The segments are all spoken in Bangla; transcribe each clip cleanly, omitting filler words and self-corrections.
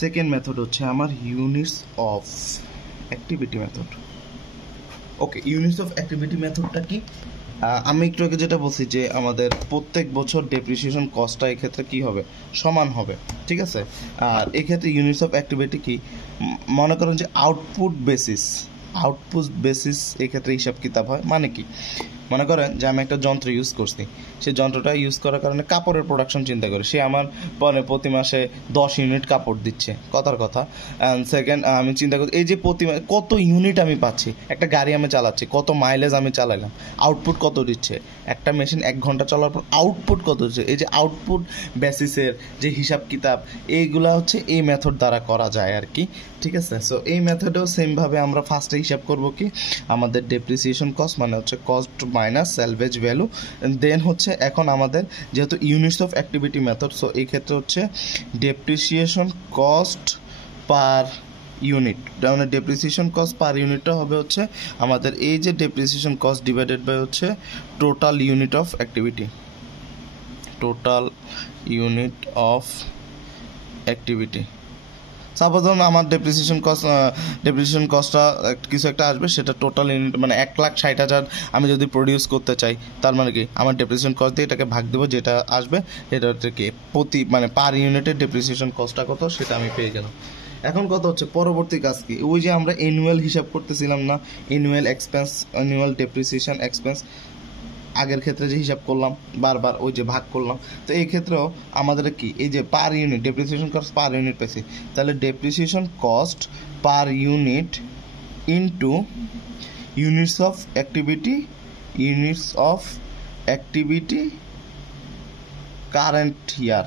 সেকেন্ড মেথড হচ্ছে আমার units of activity method. Okay, units of activity মেথডটা কি? আমি একটু আগে যেটা বলছি যে আমাদের প্রত্যেক বছর ডেপ্রিসিয়েশন কস্টটা এক্ষেত্রে কী হবে, সমান হবে, ঠিক আছে। আর এক্ষেত্রে ইউনিটস অফ অ্যাক্টিভিটি কি, মনে করেন যে আউটপুট বেসিস এক্ষেত্রে হিসাব কিতাব হয়। মানে কি, মনে করেন যে আমি একটা যন্ত্র ইউজ করছি, সেই যন্ত্রটা ইউজ করার কারণে কাপড়ের প্রোডাকশন চিন্তা করি, সে আমার প্রতি মাসে 10 ইউনিট কাপড় দিচ্ছে, কথার কথা। অ্যান্ড সেকেন্ড, আমি চিন্তা করি এই যে প্রতি কত ইউনিট আমি পাচ্ছি, একটা গাড়ি আমি চালাচ্ছি, কত মাইলেজ আমি চালাইলাম, আউটপুট কত দিচ্ছে, একটা মেশিন 1 ঘন্টা চলার পর আউটপুট কত দিচ্ছে। এই যে আউটপুট বেসিসের যে হিসাব কিতাব, এইগুলা হচ্ছে এই মেথড দ্বারা করা যায় আর কি, ঠিক আছে। সো এই মেথডেও সেমভাবে আমরা ফার্স্টে হিসাব করব কি, আমাদের ডেপ্রিসিয়েশন কস্ট মানে হচ্ছে কস্ট মাইনাস স্যালভেজ ভ্যালু, দেন হচ্ছে এখন আমাদের যেহেতু units of activity method, so এই ক্ষেত্রে হচ্ছে ডেপ্রিসিয়েশন কস্ট পার ইউনিট, মানে ডেপ্রিসিয়েশন কস্ট পার ইউনিটটা হবে হচ্ছে আমাদের এই যে ডেপ্রিসিয়েশন কস্ট ডিভাইডেড বাই হচ্ছে total unit of activity, total unit of activity. Suppose ধরুন আমার ডেপ্রিসিয়েশন কস্টটা কিছু একটা আসবে, সেটা টোটাল ইউনিট মানে 1,60,000 আমি যদি প্রডিউস করতে চাই, তার মানে কি আমার ডেপ্রিসিয়েশন কস্ট দিয়ে এটাকে ভাগ দেবো, যেটা আসবে সেটা হচ্ছে কি প্রতি মানে পার ইউনিটের ডেপ্রিসিয়েশন কস্টটা কত সেটা আমি পেয়ে গেলাম। এখন কত হচ্ছে পরবর্তী কাজ কি, ওই যে আমরা অ্যানুয়াল হিসাব করতেছিলাম না, annual expense, annual depreciation expense, আগের ক্ষেত্রে যে হিসাব করলাম বারবার ওই যে ভাগ করলাম, তো এই ক্ষেত্রেও আমাদের কি এই যে per unit depreciation cost per unit পেয়েছি, তাহলে depreciation cost per unit into units of activity current year.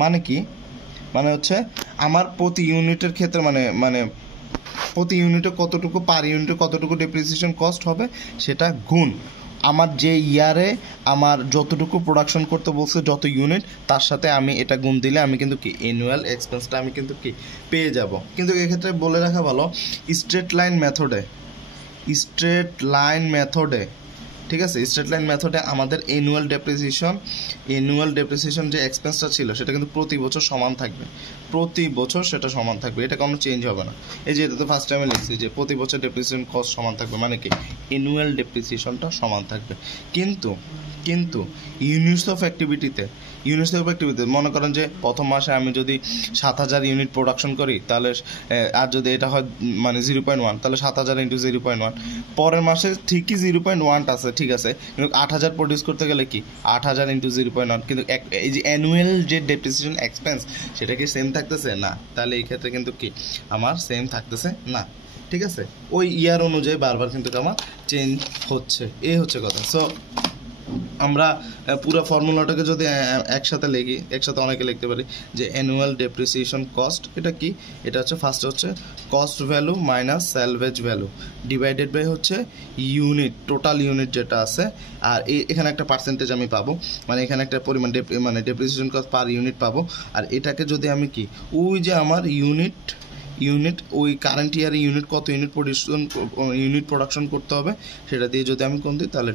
মানে কি, মানে হচ্ছে আমার প্রতি ইউনিটের ক্ষেত্রে মানে প্রতি ইউনিটে কতটুকু, পার ইউনিটে কতটুকু ডেপ্রিসিয়েশন কস্ট হবে সেটা গুণ আমার যে ইয়ারে আমার যতটুকু প্রোডাকশন করতে বলছে যত ইউনিট, তার সাথে আমি এটা গুণ দিলে আমি কিন্তু কি অ্যানুয়াল এক্সপেন্সটা আমি কিন্তু কি পেয়ে যাব। কিন্তু এক্ষেত্রে বলে রাখা ভালো, স্ট্রেট লাইন মেথডে ঠিক আছে, স্ট্রেট লাইন মেথডে আমাদের অ্যানুয়াল ডেপ্রিসিয়েশন যে এক্সপেন্সটা ছিল সেটা কিন্তু প্রতি বছর সমান থাকবে, প্রতি বছর সেটা সমান থাকবে, এটা কোনো চেঞ্জ হবে না। এই যে এটা তো ফার্স্ট টাইমে লিখছি যে প্রতি বছর ডেপ্রিসিয়েশন কস্ট সমান থাকবে, মানে কি অ্যানুয়াল ডেপ্রিসিয়েশনটা সমান থাকবে। কিন্তু ইউনিটস অফ অ্যাক্টিভিটিতে মনে করেন যে প্রথম মাসে আমি যদি 7,000 ইউনিট প্রোডাকশন করি, তাহলে আর যদি এটা হয় মানে 0.1, তাহলে 7,000 ইন্টু 0.1, পরের মাসে ঠিকই 0.1 আছে, ঠিক আছে, কিন্তু 8,000 প্রডিউস করতে গেলে কি 8,000 ইন্টু 0.1, কিন্তু এই যে অ্যানুয়াল যে ডেপ্রিসিয়েশন এক্সপেন্স সেটা কি সেম থাকতেছে না, তাহলে এই ক্ষেত্রে কিন্তু কি আমার সেম থাকতেছে না, ঠিক আছে। ওই ইয়ার অনুযায়ী বারবার কিন্তু আমার চেঞ্জ হচ্ছে, এই হচ্ছে কথা। সো আমরা পুরো ফর্মুলাটাকে যদি একসাথে লিখি, একসাথে অনেকে লিখতে পারি যে অ্যানুয়াল ডেপ্রিসিয়েশন কস্ট, এটা কি, এটা হচ্ছে ফার্স্টে হচ্ছে cost value minus salvage value divided by হচ্ছে ইউনিট, টোটাল ইউনিট যেটা আছে, আর এখানে একটা পার্সেন্টেজ আমি পাবো, মানে এখানে একটা পরিমাণ মানে ডেপ্রিসিয়েশন কস্ট পার ইউনিট পাবো। আর এটাকে যদি আমি কি ওই যে আমার ইউনিট ওই কারেন্ট ইয়ারে কত ইউনিট প্রোডাকশন করতে হবে সেটা দিয়ে যদি আমি কোন দিই, তাহলে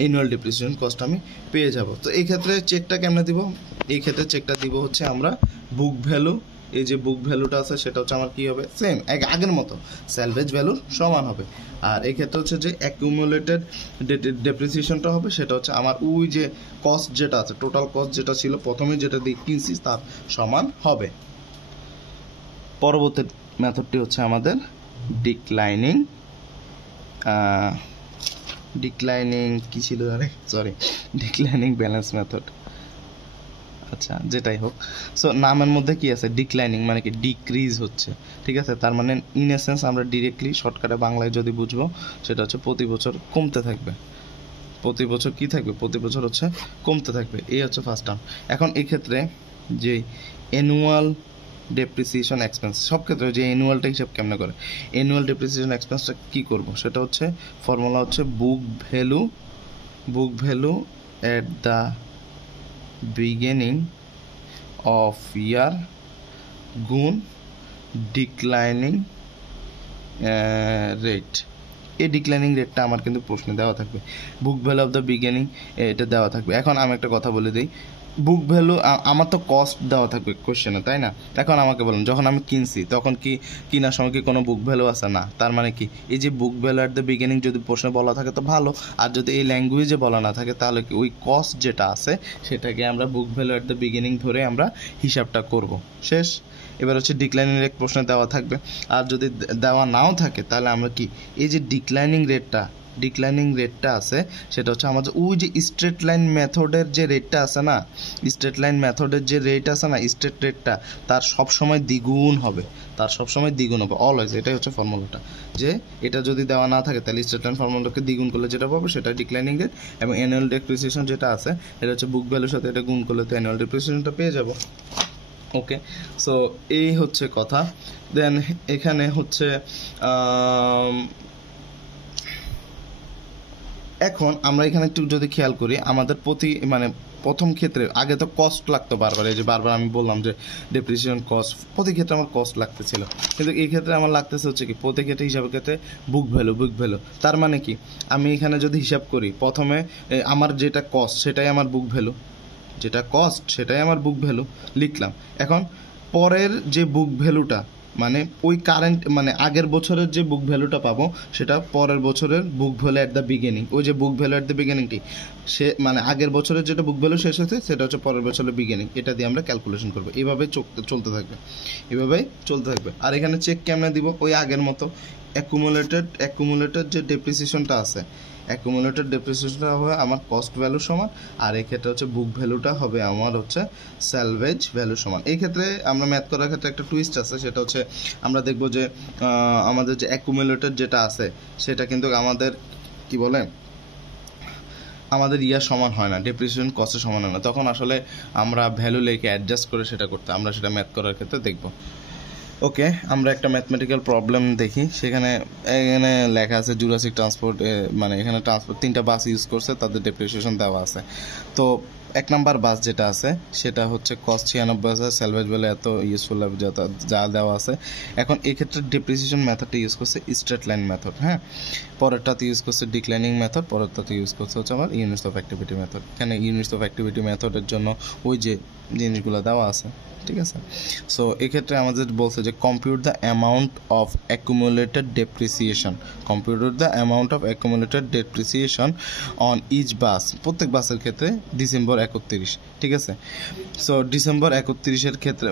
অ্যানুয়াল ডেপ্রিসিয়েশন কস্ট আমি পেয়ে যাব। তো এই ক্ষেত্রে চেকটা কেমনে দিব, এই ক্ষেত্রে চেকটা দিব হচ্ছে আমরা বুক ভ্যালু, এই যে বুক ভ্যালুটা আছে সেটা হচ্ছে আমার কি হবে সেম আগের মতো স্যালভেজ ভ্যালুর সমান হবে। আর এই ক্ষেত্রে হচ্ছে যে অ্যাকুমুলেটেড ডেপ্রিসিয়েশনটা হবে সেটা হচ্ছে আমার ওই যে কস্ট যেটা আছে, টোটাল কস্ট যেটা ছিল প্রথমে যেটা দিয়ে কিনছি তার সমান হবে। পরবর্তী মেথডটি হচ্ছে আমাদের ডিক্লাইনিং ব্যালেন্স মেথড। আচ্ছা, যেটাই হোক, সো নামের মধ্যে কি আছে ডিক্লাইনিং, মানে কি ডিক্রিজ হচ্ছে, ঠিক আছে। তার মানে ইন এসেন্স আমরা ডিরেক্টলি শর্টকাটে বাংলায় যদি বুঝবো সেটা হচ্ছে প্রতি বছর কমতে থাকবে, প্রতি বছর কি থাকবে, প্রতি বছর হচ্ছে কমতে থাকবে, এই হচ্ছে ফার্স্ট টার্ম। এখন এই ক্ষেত্রে যে অ্যানুয়াল ডেপ্রিসিয়েশন এক্সপেন্স, সব ক্ষেত্রে যে অ্যানুয়ালটা হিসাব কেমনে করে, অ্যানুয়াল ডেপ্রিসিয়েশন এক্সপেন্সটা কী করবো, সেটা হচ্ছে ফর্মুলা হচ্ছে book value at the beginning of year গুণ ডিক্লাইনিং রেট। এই ডিক্লাইনিং রেটটা আমার কিন্তু প্রশ্নে দেওয়া থাকবে, book value of the beginning এটা দেওয়া থাকবে। এখন আমি একটা কথা বলে দিই, বুক ভ্যালু আমার তো কস্ট দেওয়া থাকবে কোশ্চেনে, তাই না? এখন আমাকে বলুন, যখন আমি কিনছি তখন কি কেনার সময় কি কোনো বুক ভ্যালু আছে? না। তার মানে কি এই যে বুক ভ্যালু অ্যাট দ্য বিগিনিং যদি প্রশ্নে বলা থাকে তো ভালো, আর যদি এই ল্যাঙ্গুয়েজে বলা না থাকে তাহলে কি ওই কস্ট যেটা আছে সেটাকে আমরা বুক ভ্যালু অ্যাট দ্য বিগিনিং ধরে আমরা হিসাবটা করব। শেষ। এবার হচ্ছে ডিক্লাইনিং রেট প্রশ্নে দেওয়া থাকবে, আর যদি দেওয়া নাও থাকে তাহলে আমরা কি এই যে ডিক্লাইনিং রেটটা আছে সেটা হচ্ছে আমাদের ওই যে স্ট্রেট লাইন মেথডের যে রেটটা আছে না, স্ট্রেট লাইন মেথডের যে রেট আছে না, স্ট্রেট রেটটা তার সবসময় দ্বিগুণ হবে, অলওয়েজ। এটাই হচ্ছে ফর্মুলাটা, যে এটা যদি দেওয়া না থাকে তাহলে স্ট্রেট লাইন ফর্মুলাকে দ্বিগুণ করলে যেটা পাবো সেটা ডিক্লাইনিং রেট, এবং অ্যানুয়াল ডেপ্রিসিয়েশন যেটা আছে এটা হচ্ছে বুক ভ্যালুর সাথে এটা গুণ করলে তো অ্যানুয়াল ডেপ্রিসিয়েশনটা পেয়ে যাব। ওকে, সো এই হচ্ছে কথা। দেন এখানে হচ্ছে এখন আমরা এখানে একটু যদি খেয়াল করি, আমাদের প্রথম ক্ষেত্রে আগে তো কস্ট লাগতো বারবার, এই যে বারবার আমি বললাম যে ডেপ্রিসিয়েশন কস্ট, প্রতি ক্ষেত্রে আমার কস্ট লাগতেছিল, কিন্তু এই ক্ষেত্রে আমার লাগতেছে হচ্ছে কি প্রতি ক্ষেত্রে হিসাবের ক্ষেত্রে বুক ভ্যালু। তার মানে কি আমি এখানে যদি হিসাব করি, প্রথমে আমার যেটা কস্ট সেটাই আমার বুক ভ্যালু লিখলাম। এখন পরের যে বুক ভ্যালুটা মানে ওই কারেন্ট আগের বছরের যে বুক ভ্যালুটা পাবো সেটা পরের বছরের বুক ভ্যালু অ্যাট দ্য বিগিনিং, ওই যে বুক ভ্যালু অ্যাট দ্য বিগিনিংটি সে আগের বছরের যেটা বুক ভ্যালু শেষ হয়েছে সেটা হচ্ছে পরের বছরের বিগিনিং, এটা দিয়ে আমরা ক্যালকুলেশন করবো। এইভাবেই চলতে থাকবে। আর এখানে চেক কেমনে দিব? ওই আগের মতো অ্যাকুমুলেটেড যে ডেপ্রিসিয়েশনটা আছে, অ্যাকুমুলেটেড ডেপ্রিসিয়েশনটা হবে আমার কস্ট ভ্যালু সমান, আর এই ক্ষেত্রে হচ্ছে বুক ভ্যালুটা হবে আমার হচ্ছে স্যালভেজ ভ্যালু সমান। এই ক্ষেত্রে আমরা ম্যাথ করার ক্ষেত্রে একটা টুইস্ট আছে, সেটা হচ্ছে আমরা দেখব যে আমাদের যে অ্যাকুমুলেটেড যেটা আছে সেটা কিন্তু আমাদের কি বলে আমাদের সমান হয় না, ডেপ্রিসিয়েশন কস্টের সমান হয় না, তখন আসলে আমরা ভ্যালু লেখে অ্যাডজাস্ট করে সেটা করতে, আমরা সেটা ম্যাথ করার ক্ষেত্রে দেখব। ওকে, আমরা একটা ম্যাথমেটিক্যাল প্রবলেম দেখি। এখানে লেখা আছে জুরাসিক ট্রান্সপোর্ট, এখানে ট্রান্সপোর্ট 3টা বাস ইউজ করছে, তাদের ডেপ্রিসিয়েশন দেওয়া আছে। তো 1 নাম্বার বাস যেটা আছে সেটা হচ্ছে কস্ট 96,000, স্যালভেজ ভ্যালু এত, ইউজফুল লাইফ যা দেওয়া আছে। এখন এক্ষেত্রে ডেপ্রিসিয়েশন মেথডটা ইউজ করছে স্ট্রেট লাইন মেথড, হ্যাঁ। পরেরটাতে ইউজ করছে ডিক্লাইনিং মেথড, পরেরটাতে ইউজ করছে হচ্ছে আমার ইউনিটস অফ অ্যাক্টিভিটি মেথড। এখানে ইউনিটস অফ অ্যাক্টিভিটি মেথডের জন্য ওই যে জিনিসগুলো দেওয়া আছে, ঠিক আছে। সো এক্ষেত্রে আমাদের বলছে যে compute the amount of accumulated depreciation on each bus, প্রত্যেক বাসের ক্ষেত্রে ডিসেম্বর 31, ঠিক আছে। সো ডিসেম্বর 31-এর ক্ষেত্রে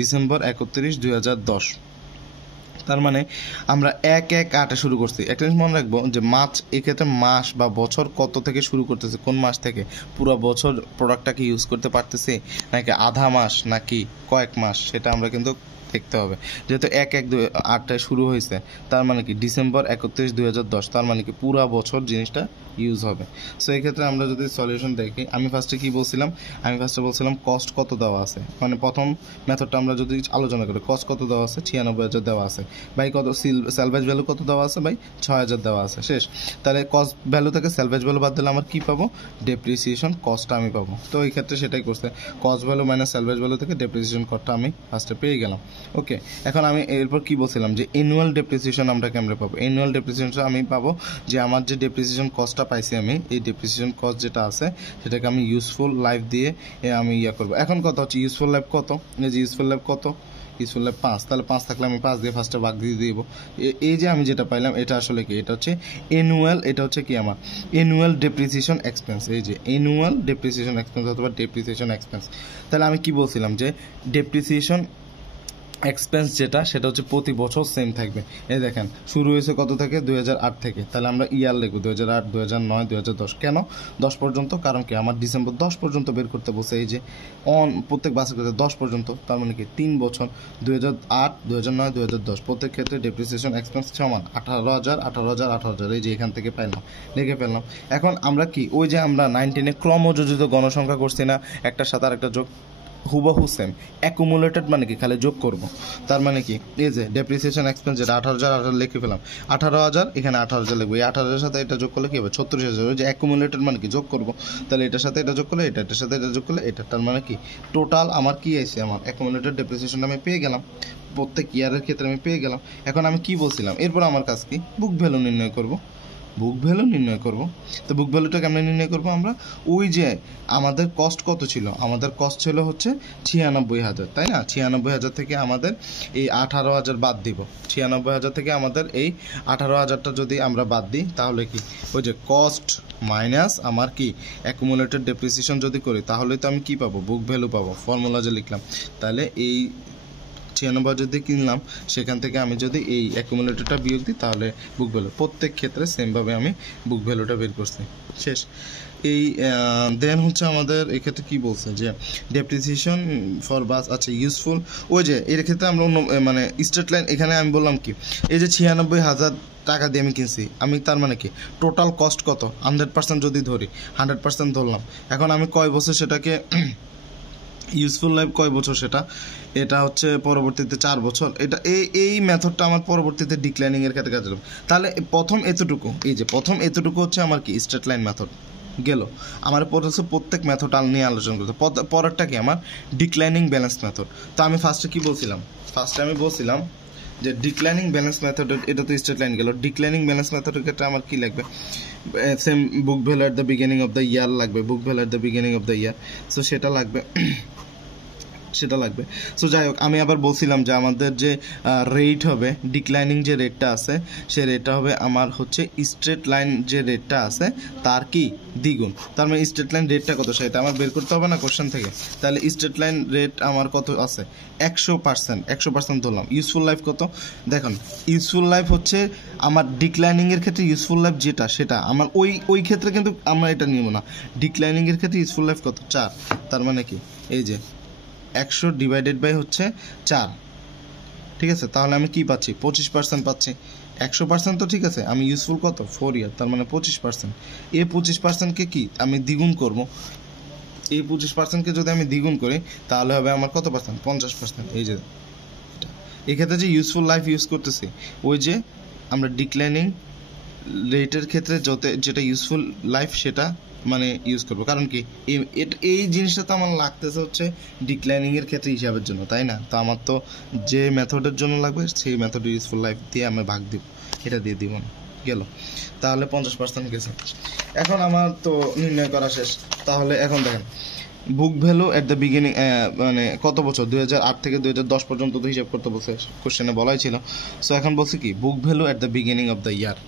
ডিসেম্বর 31, 2010। তার মানে আমরা 1/1/8 শুরু করছি। একটা জিনিস মনে রাখবো যে এক্ষেত্রে মাস বা বছর কত থেকে শুরু করতেছে, কোন মাস থেকে পুরো বছর প্রোডাক্টটাকে ইউজ করতে পারতেছি, নাকি আধা মাস, নাকি কয়েক মাস, সেটা আমরা কিন্তু দেখতে হবে। যেহেতু 1/1/8 শুরু হয়েছে, তার মানে কি ডিসেম্বর 31, 2010, তার মানে কি পুরো বছর জিনিসটা ইউজ হবে। সো এই ক্ষেত্রে আমরা যদি সলিউশন দেখি, আমি ফার্স্টে বলছিলাম কস্ট কত দেওয়া আছে, প্রথম মেথডটা আমরা যদি আলোচনা করি, কস্ট কত দেওয়া আছে, 96,000 দেওয়া আছে। ভাই কত স্যালভেজ ভ্যালু কত দেওয়া আছে? ভাই 6,000 দেওয়া আছে। শেষ। তাহলে কস্ট ভ্যালু থেকে স্যালভেজ ভ্যালু বাদ দিলে আমার কি পাবো? ডেপ্রিসিয়েশন কস্টটা আমি পাবো। তো এই ক্ষেত্রে সেটাই করছে, cost value minus salvage value থেকে ডেপ্রিসিয়েশন কস্টটা আমি ফার্স্টে পেয়ে গেলাম। ওকে, এখন আমি এরপর কি বলছিলাম যে অ্যানুয়াল ডেপ্রিসিয়েশন আমরা কেমনে পাবো? অ্যানুয়াল ডেপ্রিসিয়েশন আমি পাবো যে আমার যে ডেপ্রিসিয়েশন কস্টটা পাইছি আমি, এই ডেপ্রিসিয়েশন কস্ট যেটা আছে সেটাকে আমি ইউজফুল লাইফ দিয়ে আমি করবো। এখন কথা হচ্ছে ইউজফুল লাইফ কত, এই যে ইউজফুল লাইফ 5, তাহলে 5 থাকলে আমি 5 দিয়ে ফার্স্টে ভাগ দিয়ে দিব। এই যে আমি যেটা পাইলাম এটা আসলে কি, এটা হচ্ছে অ্যানুয়াল, এটা হচ্ছে কি আমার অ্যানুয়াল ডেপ্রিসিয়েশন এক্সপেন্স, এই যে অ্যানুয়াল ডেপ্রিসিয়েশন এক্সপেন্স অথবা ডেপ্রিসিয়েশন এক্সপেন্স। তাহলে আমি কি বলছিলাম যে ডেপ্রিসিয়েশন এক্সপেন্স যেটা সেটা হচ্ছে প্রতি বছর সেম থাকবে। এই দেখেন শুরু হয়েছে কত থেকে? 2008 থেকে। তাহলে আমরা ইয়ার লিখব 2008, 2009, 2010। কেন 10 পর্যন্ত? কারণ কি আমার ডিসেম্বর 10 পর্যন্ত বের করতে বলছে, এই যে প্রত্যেক বাসের ক্ষেত্রে 10 পর্যন্ত, তার মানে কি 3 বছর, 2008, 2009, 2010 প্রত্যেক ক্ষেত্রে ডেপ্রিসিয়েশন এক্সপেন্স সমান 18,000, এই যে এখান থেকে লিখে ফেললাম। এখন আমরা কি ওই যে আমরা 19-এ ক্রমযোজিত গণসংখ্যা করছি না, একটার সাথে আরেকটা যোগ, হুবহু সেম। অ্যাকুমুলেটেড মানে কি খালি যোগ করব, তার মানে কি এই যে ডেপ্রিসিয়েশন এক্সপেন্স যেটা 18,000 লিখে ফেলাম, 18,000 এখানে 18,000 লিখবো, এই 18,000-এর সাথে এটা যোগ করলে কি হবে? 36,000। ওই যে অ্যাকুমুলেটেড মানে কি যোগ করব, তাহলে এটার সাথে এটা যোগ করলে এটার সাথে এটা যোগ করলে এটা, তার মানে কি টোটাল আমার কি আছে, আমার অ্যাকুমুলেটেড ডেপ্রিসিয়েশন আমি পেয়ে গেলাম, প্রত্যেক ইয়ারের ক্ষেত্রে আমি পেয়ে গেলাম। এখন আমি কি বলছিলাম, এরপর আমার কাজ কি? বুক ভ্যালু নির্ণয় করব। বুক ভ্যালু নির্ণয় করব। তো বুক ভ্যালুটা কেমন নির্ণয় করব আমরা, ওই যে আমাদের কস্ট কত ছিল, আমাদের কস্ট ছিল হচ্ছে 96,000, তাই না? 96,000 থেকে আমাদের এই 18,000 বাদ দিব। 96,000 থেকে আমাদের এই 18,000টা যদি আমরা বাদ দিই তাহলে কি, ওই যে কস্ট মাইনাস আমার কি অ্যাকুমুলেটেড ডেপ্রিসিয়েশন যদি করি তাহলে তো আমি কি পাবো, বুক ভ্যালু পাবো। ফর্মুলা যে লিখলাম, তাহলে এই 96,000 দিয়ে কিনলাম, সেখান থেকে আমি যদি এই অ্যাকুমুলেটরটা বিয়োগ দিই তাহলে বুক ভ্যালু। প্রত্যেক ক্ষেত্রে সেমভাবে আমি বুক ভ্যালুটা বের করছি, শেষ। এই দেন হচ্ছে আমাদের এক্ষেত্রে কি বলছে যে ডেপ্রিসিয়েশন ফর বাস, আচ্ছা ইউজফুল, ওই যে এর ক্ষেত্রে আমরা অন্য মানে স্ট্রেট লাইন, এখানে আমি বললাম কি, এই যে 96,000 টাকা দিয়ে আমি কিনছি, আমি তার মানে কি টোটাল কস্ট কত, 100% যদি ধরি, 100% ধরলাম। এখন আমি কয় বছর সেটাকে ইউজফুল লাইফ কয় বছর, সেটা এটা হচ্ছে পরবর্তীতে 4 বছর। এটা এই মেথডটা আমার পরবর্তীতে ডিক্লাইনিংয়ের ক্ষেত্রে কাজে লাগবে। তাহলে প্রথম এতটুকু, এই যে প্রথম এতটুকু হচ্ছে আমার কি স্ট্রেট লাইন মেথড গেল। আমার হচ্ছে প্রত্যেক মেথড নিয়ে আলোচনা করতে, পরেরটা কি আমার ডিক্লাইনিং ব্যালেন্স মেথড। তো আমি ফার্স্টে কি বলছিলাম, আমি বলছিলাম যে ডিক্লাইনিং ব্যালেন্স মেথড, এটা তো স্ট্রেট লাইন গেল। ডিক্লাইনিং ব্যালেন্স মেথডের ক্ষেত্রে আমার কি লাগবে, same book value at the beginning of the year লাগবে, book value at the beginning of the year. So সেটা লাগবে। সো যাই হোক, আমি আবার বলছিলাম যে আমাদের যে রেট হবে, ডিক্লাইনিং যে রেটটা আছে, সে রেটটা হবে আমার হচ্ছে স্ট্রেট লাইন যে রেটটা আছে তার কি দ্বিগুণ। তার মানে স্ট্রেট লাইন রেটটা কত সেটা আমার বের করতে হবে না কোশ্চেন থেকে। তাহলে স্ট্রেট লাইন রেট আমার কত আছে, 100%, 100% ধরলাম। ইউজফুল লাইফ কত, দেখুন ইউজফুল লাইফ হচ্ছে আমার ডিক্লাইনিংয়ের ক্ষেত্রে ইউজফুল লাইফ যেটা, সেটা আমার ওই ক্ষেত্রে কিন্তু আমরা এটা নিব না। ডিক্লাইনিংয়ের ক্ষেত্রে ইউজফুল লাইফ কত, 4। তার মানে কি এই যে 100 ডিভাইডেড বাই হচ্ছে 4, ঠিক আছে? তাহলে আমি কি পাচ্ছি, 25% পাচ্ছি। 100% তো ঠিক আছে, আমি ইউজফুল কত 4 ইয়ার, তার মানে 25%। এই 25%কে কি আমি দ্বিগুণ করব, এই 25%কে যদি আমি দ্বিগুণ করি তাহলে হবে আমার কত পার্সেন্ট, 50%। এই যে এক্ষেত্রে যে ইউজফুল লাইফ ইউজ করতেছি, ওই যে আমরা ডিক্লাইনিং রেটের ক্ষেত্রে যেটা ইউজফুল লাইফ সেটা মানে ইউজ করবো। কারণ কি এই জিনিসটা তো আমার লাগতেছে হচ্ছে ডিক্লাইনিংয়ের ক্ষেত্রে হিসাবের জন্য, তাই না? তো আমার তো যে মেথডের জন্য লাগবে সেই মেথডের ইউজফুল লাইফ দিয়ে আমি ভাগ দিব, এটা দিয়ে দিব না, গেল। তাহলে 50% গেছে। এখন আমার তো নির্ণয় করা শেষ। তাহলে এখন দেখেন বুক ভ্যালু অ্যাট দ্য বিগিনিং, মানে কত বছর, 2008 থেকে 2010 পর্যন্ত তো হিসাব করতে বলছে, কোশ্চেনে বলাই ছিল। সো এখন বলছে কি বুক value at the beginning of the year.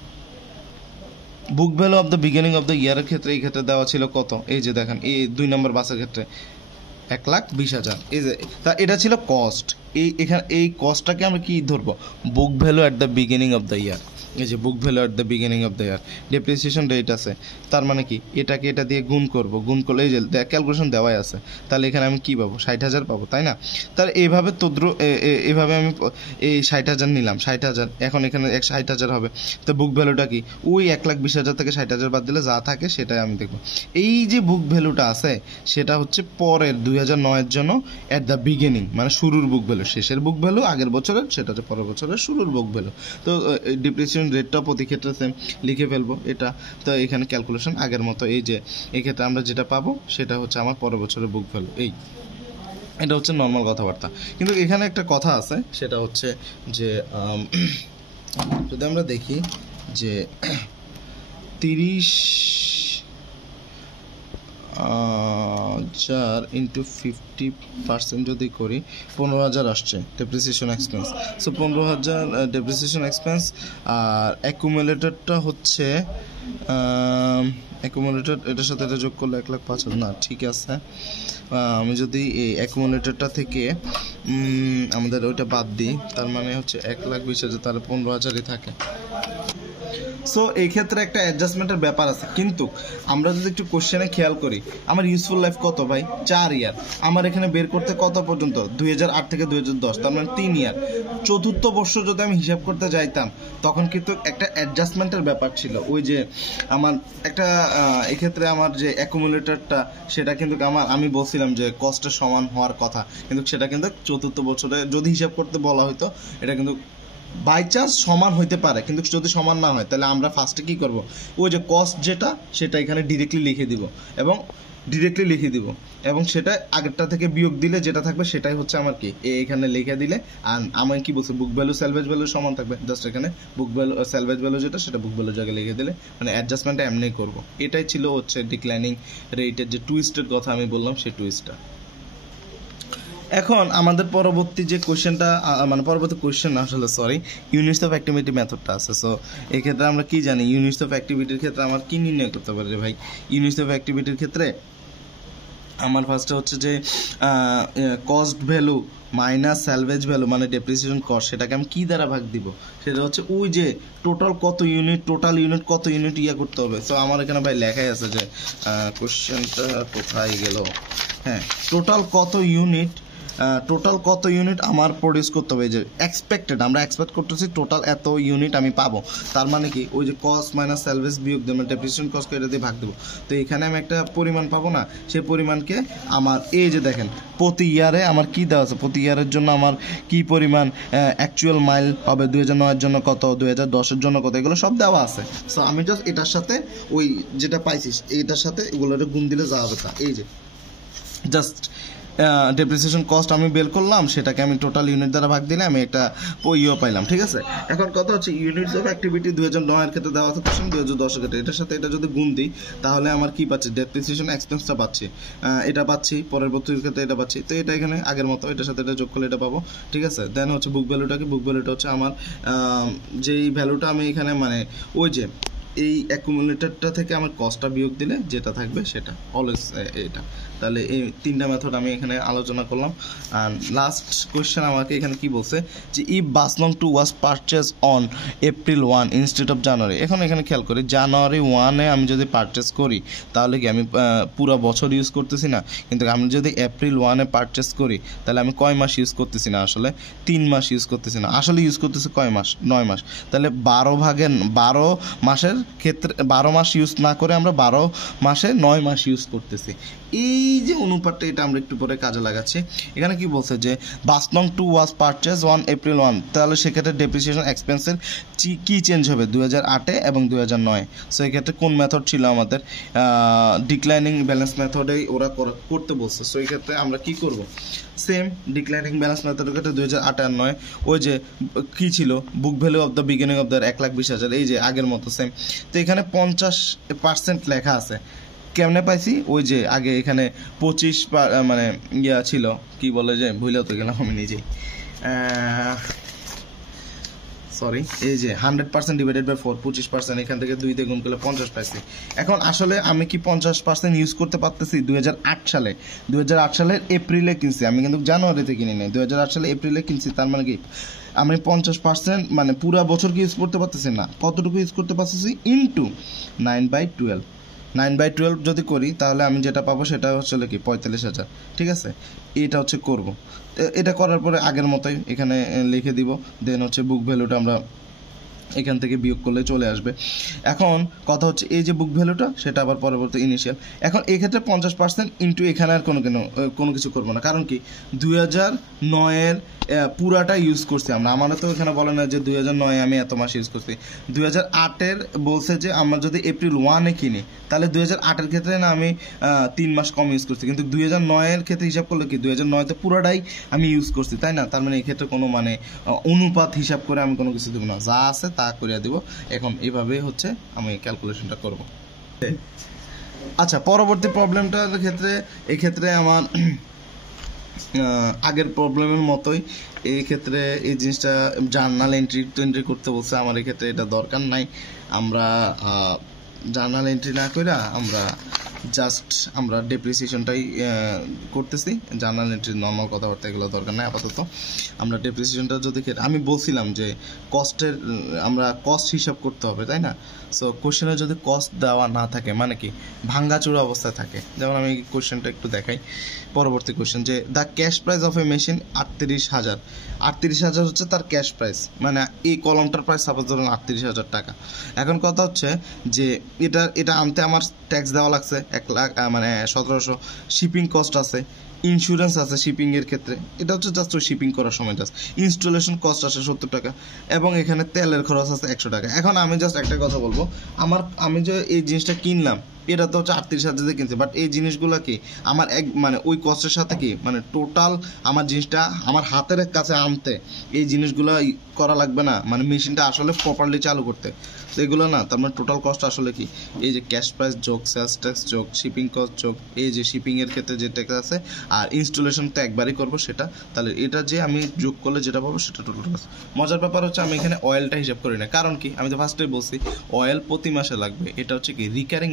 Book value of the beginning of the ইয়ারের ক্ষেত্রে এই ক্ষেত্রে দেওয়া ছিল কত, এই যে দেখেন এই 2 নম্বর বাসের ক্ষেত্রে 1,20,000। এই যে তা এটা ছিল কস্ট। এখানে এই কস্টটাকে আমরা কি ধরবো, বুক value at the beginning of the ইয়ার। এই যে বুক value at the beginning of the year, depreciation rate আছে, তার মানে কি এটাকে এটা দিয়ে গুণ করব, গুণ করলে এই যে ক্যালকুলেশন দেওয়াই আছে, তাহলে এখানে আমি কি পাবো, 60,000 পাবো, তাই না? তাহলে এইভাবে এইভাবে আমি এই 60,000 নিলাম, 60,000, এখন এখানে 60,000 হবে। তো বুক ভ্যালুটা কি, ওই 1,20,000 থেকে 60,000 বাদ দিলে যা থাকে সেটাই আমি দেখবো। এই যে বুক ভ্যালুটা আছে সেটা হচ্ছে পরের 2009-এর জন্য অ্যাট দ্য বিগিনিং, মানে শুরুর বুক ভ্যালু, শেষের বুক ভ্যালু আগের বছরের, সেটা হচ্ছে পরের বছরের শুরুর বুক ভ্যালু। তো ডিপ্রিসিয়েশন রেটটা প্রতি ক্ষেত্রে সেম লিখে ফেলবো এটা। তো এখানে ক্যালকুলেশন আগের মতো, এই যে এক্ষেত্রে আমরা যেটা পাবো সেটা হচ্ছে আমার পরের বছরের বুক ভ্যালু। এটা হচ্ছে নর্মাল কথাবার্তা। কিন্তু এখানে একটা কথা আছে, সেটা হচ্ছে যে যদি আমরা দেখি যে 30,000 ইন্টু 50% যদি করি 15,000 আসছে depreciation expense. So 15,000 depreciation expense, আর অ্যাকুমুলেটেডটা হচ্ছে অ্যাকুমুলেটেড, এটার সাথে এটা যোগ করলে 1,05,000 না, ঠিক আছে। আমি যদি এই অ্যাকুমুলেটেডটা থেকে আমাদের ওইটা বাদ দিই, তার মানে হচ্ছে 1,20,000, তাহলে 15,000ই থাকে। সো এই ক্ষেত্রে একটা অ্যাডজাস্টমেন্টের ব্যাপার আছে। কিন্তু আমরা যদি একটু কোশ্চেনে খেয়াল করি, আমার ইউজফুল লাইফ কত ভাই, 4 ইয়ার। আমার এখানে বের করতে কত পর্যন্ত, 2008 থেকে 2010, তার মানে 3 ইয়ার। চতুর্থ বর্ষ যদি আমি হিসাব করতে যাইতাম তখন কিন্তু একটা অ্যাডজাস্টমেন্টের ব্যাপার ছিল। ওই যে আমার একটা এক্ষেত্রে আমার যে অ্যাকুমুলেটরটা সেটা কিন্তু আমি বলছিলাম যে কস্টের সমান হওয়ার কথা, কিন্তু সেটা কিন্তু চতুর্থ বছরে যদি হিসাব করতে বলা হতো এটা কিন্তু বাই চান্স সমান হইতে পারে, কিন্তু যদি সমান না হয় তাহলে আমরা ফার্স্টে কী করব, ওই যে কস্ট যেটা সেটা এখানে ডিরেক্টলি লিখে দিব এবং সেটা আগেরটা থেকে বিয়োগ দিলে যেটা থাকবে সেটাই হচ্ছে আমার কি এখানে লিখে দিলে। আর আমার কি বলছে, বুক ভ্যালু সেলভেজ ভ্যালু সমান থাকবে, জাস্ট এখানে বুক ভ্যালু সেলভেজ ভ্যালু যেটা সেটা বুক ভ্যালু জায়গায় লিখে দিলে, মানে অ্যাডজাস্টমেন্টটা এমনি করব। এটাই ছিল হচ্ছে ডিক্লাইনিং রেটের যে টুইস্টের কথা আমি বললাম, সেই টুইস্টটা। এখন আমাদের পরবর্তী যে কোয়েশ্চেনটা, মানে পরবর্তী কোয়েশ্চেন আসলে সরি, ইউনিটস অফ অ্যাক্টিভিটি মেথডটা আছে। সো এই ক্ষেত্রে আমরা কি জানি, ইউনিটস অফ অ্যাক্টিভিটির ক্ষেত্রে আমার কি নির্ণয় করতে পারি রে ভাই? ইউনিটস অফ অ্যাক্টিভিটির ক্ষেত্রে আমার ফার্স্টে হচ্ছে যে cost value minus salvage value মানে ডেপ্রিসিয়েশন কস্ট, সেটাকে আমি কী দ্বারা ভাগ দিব, সেটা হচ্ছে ওই যে টোটাল ইউনিট কত ইউনিট করতে হবে। সো আমার এখানে ভাই লেখাই আছে যে কোশ্চেনটা কোথায় গেল, হ্যাঁ, টোটাল কত ইউনিট আমার প্রডিউস করতে হবে। যে আমরা এক্সপেক্ট করতেছি টোটাল এত ইউনিট আমি পাবো, তার মানে কি ওই যে কস্ট মাইনাস সেলভেজ বিয়োগ দেবো, ডেপ্রিসিয়েশন কস্ট এটা দিয়ে ভাগ দেবো। তো এখানে আমি একটা পরিমাণ পাবো না, সেই পরিমাণকে আমার এই যে দেখেন প্রতি ইয়ারে আমার কি দেওয়া আছে, প্রতি ইয়ারের জন্য আমার কি পরিমাণ অ্যাকচুয়াল মাইল হবে, 2009-এর জন্য কত, 2010-এর জন্য কত, এগুলো সব দেওয়া আছে। সো আমি জাস্ট এটার সাথে ওই যেটা পাইছিস এটার সাথে এগুলোর গুণ দিলে যা হবে তা, এই যে জাস্ট ডেপ্রিসিয়েশন কস্ট আমি বের করলাম, সেটাকে আমি টোটাল ইউনিট দ্বারা ভাগ দিলে আমি একটা পাইলাম, ঠিক আছে। এখন কথা হচ্ছে ইউনিটস অফ অ্যাক্টিভিটি 2009-এর ক্ষেত্রে দেওয়া আছে কোশ্চেন, 2010-এর ক্ষেত্রে এটার সাথে এটা যদি গুণ দিই তাহলে আমার কি পাচ্ছি, ডেপ্রিসিয়েশন এক্সপেন্সটা পাচ্ছি, এটা পাচ্ছি, পরবর্তীর ক্ষেত্রে এটা পাচ্ছি। তো এটা এখানে আগের মতো এটার সাথে এটা যোগ করলে এটা পাবো, ঠিক আছে। দেন হচ্ছে বুক ভ্যালুটা হচ্ছে আমার যেই ভ্যালুটা আমি এখানে মানে ওই যে এই অ্যাকুমুলেটরটা থেকে আমার কস্টটা বিয়োগ দিলে যেটা থাকবে সেটা অলওয়েজ এটা। তাহলে এই তিনটা মেথড আমি এখানে আলোচনা করলাম। আর লাস্ট কোয়েশ্চেন আমাকে এখানে কি বলছে যে ইফ বাস নং 2 was purchase on April 1 instead of January. এখন এখানে খেয়াল করি জানুয়ারি 1-এ আমি যদি পারচেজ করি তাহলে কি আমি পুরো বছর ইউজ করতেছি না, কিন্তু আমি যদি এপ্রিল 1-এ পারচেজ করি তাহলে আমি কয় মাস ইউজ করতেছি না, আসলে 3 মাস ইউজ করতেছি না, আসলে ইউজ করতেছি কয় মাস, 9 মাস। তাহলে 12 মাসের ক্ষেত্রে 12 মাস ইউজ না করে আমরা 12 মাসে 9 মাস ইউজ করতেছি। এই যে অনুপাতটা এটা আমরা একটু পরে কাজে লাগাচ্ছি। এখানে কি বলছে যে বাস নং 2 ওয়াজ পারচেজ অন এপ্রিল 1, তাহলে সেক্ষেত্রে ডেপ্রিসিয়েশন এক্সপেন্সের কি চেঞ্জ হবে 2008-এ এবং 2009-এ। সো এক্ষেত্রে কোন মেথড ছিল আমাদের, ডিক্লাইনিং ব্যালেন্স মেথডেই ওরা করতে বলছে। সো এই ক্ষেত্রে আমরা কি করব, সেম ডিক্লাইনিং ব্যালেন্স মেথডের ক্ষেত্রে 2008 আর 9 ওই যে কি ছিল book value of the beginning of the 1,20,000, এই যে আগের মতো সেম। তো এখানে 50% লেখা আছে, কেমনে পাইছি, ওই যে আগে এখানে 25 মানে ছিল কি বলে যে ভুলেও তো গেলাম আমি নিজেই, সরি, এই যে 100% ডিভাইডেড বাই 4, 25%, এখান থেকে 2 দিয়ে গুণ করলে 50 পাইছি। এখন আসলে আমি কি 50% ইউজ করতে পারতেছি 2008 সালে, 2008 সালের এপ্রিলে কিনছি, আমি কিন্তু জানুয়ারিতে কিনি নাই, 2008 সালে এপ্রিলে কিনছি। তার মানে কি আমি 50% মানে পুরো বছর কি ইউজ করতে পারতেছি না, কতটুকু ইউজ করতে পারতেছি ইনটু 9/12, 9/12 যদি করি তাহলে আমি যেটা পাবো সেটা হচ্ছে কি 45,000, ঠিক আছে। এটা হচ্ছে করব, এটা করার পরে আগের মতোই এখানে লিখে দিব, দেন হচ্ছে বুক ভ্যালুটা আমরা এখান থেকে বিয়োগ করলে চলে আসবে। এখন কথা হচ্ছে এই যে বুক ভ্যালুটা সেটা আবার পরবর্তী ইনিশিয়াল। এখন এক্ষেত্রে 50% ইন্টু এখানে আর কোনো কিছু করবো না, কারণ কি 2009-এর পুরাটা ইউজ করছি আমরা, আমারও তো এখানে বলে না যে 2009-এ আমি এত মাস ইউজ করছি। 2008-এর বলছে যে আমরা যদি এপ্রিল 1-এ কিনি তাহলে 2008-এর ক্ষেত্রে না আমি 3 মাস কম ইউজ করছি, কিন্তু 2009-এর ক্ষেত্রে হিসাব করলে কি 2009-তে পুরোটাই আমি ইউজ করছি, তাই না। তার মানে এই ক্ষেত্রে কোনো মানে অনুপাত হিসাব করে আমি কোনো কিছু দেবো না, যা আছে তা করিয়া দিব। এখন এইভাবে হচ্ছে আমি ক্যালকুলেশনটা করব। আচ্ছা, পরবর্তী প্রবলেমটার ক্ষেত্রে এই ক্ষেত্রে আমার আগের প্রবলেমের মতোই এই ক্ষেত্রে এই জিনিসটা জার্নাল এন্ট্রি করতে বলছে, আমার এই ক্ষেত্রে এটা দরকার নাই। আমরা জার্নাল এন্ট্রি না করে আমরা ডেপ্রিসিয়েশনটাই করতেছি, জার্নাল এন্ট্রি নর্মাল কথাবার্তা এগুলো দরকার নাই আপাতত। আমরা ডেপ্রিসিয়েশনটা যদি আমি বলছিলাম যে কস্টের আমরা কস্ট হিসাব করতে হবে, তাই না। সো কোশ্চেনে যদি কস্ট দেওয়া না থাকে মানে কি ভাঙ্গাচুরা অবস্থায় থাকে, যেমন আমি কোশ্চেনটা একটু দেখাই। পরবর্তী কোশ্চেন যে the cash price of A machine 38,000 হচ্ছে তার ক্যাশ প্রাইস, মানে এই কলমটার প্রাইস সাপোজ ধরুন 38,000 টাকা। এখন কথা হচ্ছে যে এটা আনতে আমার ট্যাক্স দেওয়া লাগছে 1 লাখ মানে 1700, শিপিং কস্ট আছে, ইন্স্যুরেন্স আছে শিপিং এর ক্ষেত্রে, এটা হচ্ছে জাস্ট ওই শিপিং করার সময় জাস্ট ইনস্টলেশন কস্ট আসে 70 টাকা, এবং এখানে তেলের খরচ আছে 100 টাকা। এখন আমি জাস্ট একটা কথা বলবো, আমি যে এই জিনিসটা কিনলাম এটা তো হচ্ছে 38,000 দিয়ে কিনছি, বাট এই জিনিসগুলো কি আমার মানে ওই কস্টের সাথে কি মানে টোটাল আমার জিনিসটা আমার হাতের কাছে আনতে এই জিনিসগুলো করা লাগবে না, মানে মেশিনটা আসলে প্রপারলি চালু করতে, তো এগুলো না, তার মানে টোটাল কস্ট আসলে কি এই যে ক্যাশ প্রাইস যোগ, সেলস ট্যাক্স যোগ, শিপিং কস্ট যোগ, এই যে শিপিংয়ের ক্ষেত্রে যে ট্যাক্স আছে, আর ইনস্টলেশন তো একবারই করবো সেটা, তাহলে এটা যে আমি যোগ করলে যেটা পাবো সেটা টোটাল কস্ট। মজার ব্যাপার হচ্ছে আমি এখানে অয়েলটা হিসাব করি না, কারণ কি আমি তো ফার্স্টেই বলছি অয়েল প্রতি মাসে লাগবে, এটা হচ্ছে কি রিকারিং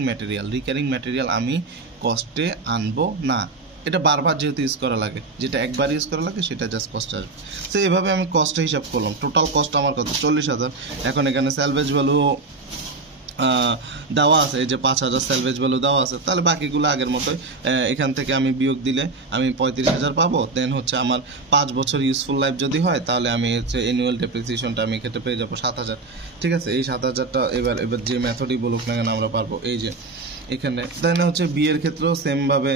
ম্যাটেরিয়াল আমি কস্টে আনবো না, এটা বারবার যেহেতু ইউজ করা লাগে, যেটা একবার ইউজ করা লাগে সেটা জাস্ট কস্ট আসবে। তো এভাবে আমি কস্টে হিসাব করলাম, টোটাল কস্ট আমার কত 40,000। এখন এখানে স্যালভেজ ভ্যালু দেওয়া আছে, এই যে 5,000 স্যালভেজ ভ্যালু দেওয়া আছে, তাহলে বাকিগুলো আগের মতোই এখান থেকে আমি বিয়োগ দিলে আমি 35,000 পাবো। দেন হচ্ছে আমার 5 বছর ইউজফুল লাইফ যদি হয় তাহলে আমি হচ্ছে অ্যানুয়াল ডেপ্রিসিয়েশনটা আমি ক্ষেত্রে পেয়ে যাবো 7,000। ঠিক আছে, এই 7,000টা এবার যে মেথডই বলুক না কেন আমরা পারবো। এই যে এখানে দেন হচ্ছে বিয়ের ক্ষেত্রেও সেমভাবে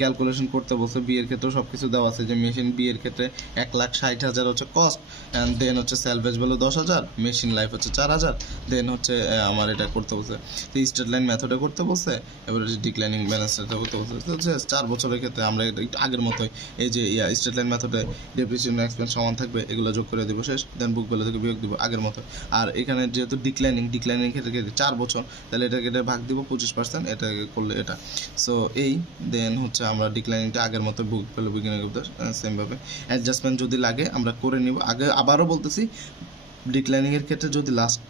ক্যালকুলেশন করতে বলছে, বিয়ের ক্ষেত্রেও সব কিছু দেওয়া আছে যে মেশিন বিয়ের ক্ষেত্রে 1,60,000 হচ্ছে কস্ট, অ্যান্ড দেন হচ্ছে স্যালভেজ ভ্যালু 10,000, মেশিন লাইফ হচ্ছে 4,000, দেন হচ্ছে আমার এটা করতে বলছে তো স্ট্রেট লাইন মেথডে করতে বলছে, এবার হচ্ছে ডিক্লাইনিং ব্যালেন্সটা করতে বলছে, তো হচ্ছে 4 বছরের ক্ষেত্রে আমরা একটু আগের মতোই এই যে স্ট্রেট লাইন মেথডে ডেপ্রিসিয়েশন এক্সপেন্স সমান থাকবে, এগুলো যোগ করে দিব শেষ, দেন বুক ভ্যালু থেকে বিয়োগ দিব আগের মতো। আর এখানে যেহেতু ডিক্লাইনিং ক্ষেত্রে 4 বছর, তাহলে এটাকে ভাগ দিব 25%, এটা করলে এটা। সো এই দেন হচ্ছে আমরা ডিক্লাইনিংটা আগের মতো book value beginning of the সেমভাবে অ্যাডজাস্টমেন্ট যদি লাগে আমরা করে নিব। আগে আবারও বলতেছি, ডিক্লাইনিংয়ের ক্ষেত্রে যদি লাস্ট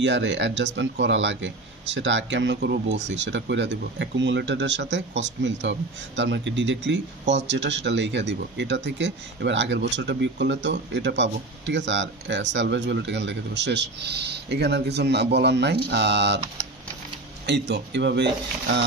ইয়ারে অ্যাডজাস্টমেন্ট করা লাগে সেটা কেমন করবো বলছি, সেটা করে দিব, অ্যাকুমুলেটরের সাথে কস্ট মিলতে হবে, তার মানে কি ডিরেক্টলি কস্ট যেটা সেটা লিখে দিব, এটা থেকে এবার আগের বছরটা বিয়োগ করলে তো এটা পাবো। ঠিক আছে, আর স্যালভেজ ভ্যালুটা এখানে লিখে দেবো শেষ, এখানে আর কিছু বলার নাই। আর এই তো এভাবেই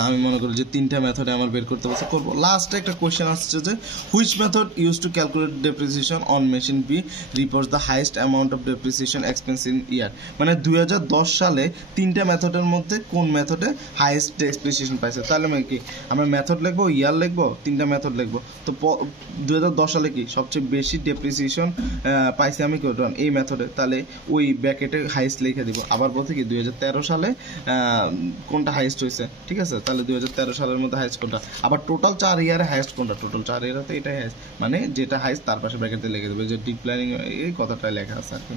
আমি মনে করি যে 3টা মেথডে আমার বের করতে বলছে, করবো। লাস্টে একটা কোয়েশ্চেন আসছে যে which method use to calculate depreciation on machine B reports the highest amount of depreciation expense in year, মানে 2010 সালে 3টা মেথডের মধ্যে কোন মেথডে হাইয়েস্ট ডেপ্রিসিয়েশন পাইছে, তাহলে মানে কি আমরা মেথড লিখবো, ইয়ার লিখবো, 3টা মেথড লিখবো। তো 2010 সালে কি সবচেয়ে বেশি ডেপ্রিসিয়েশন পাইছে আমি কোন এই মেথডে, তাহলে ওই ব্র্যাকেটে হাইয়েস্ট লিখে দিব। আবার বলতে কি 2013 সালে কোনটা হাইয়েস্ট হয়েছে, ঠিক আছে, তাহলে 2013 সালের মধ্যে হাইয়েস্ট কোনটা, আবার টোটাল 4 ইয়ারে হাইয়েস্ট কোনটা, টোটাল 4 ইয়ারে এটাই হাইয়েস্ট, মানে যেটা হাইয়েস্ট তার পাশে ব্র্যাকেটে লিখে দেবে, যে ডিপ প্ল্যানিং এই কথাটা লেখা আছে আর কি।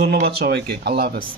ধন্যবাদ সবাইকে, আল্লাহ হাফেজ।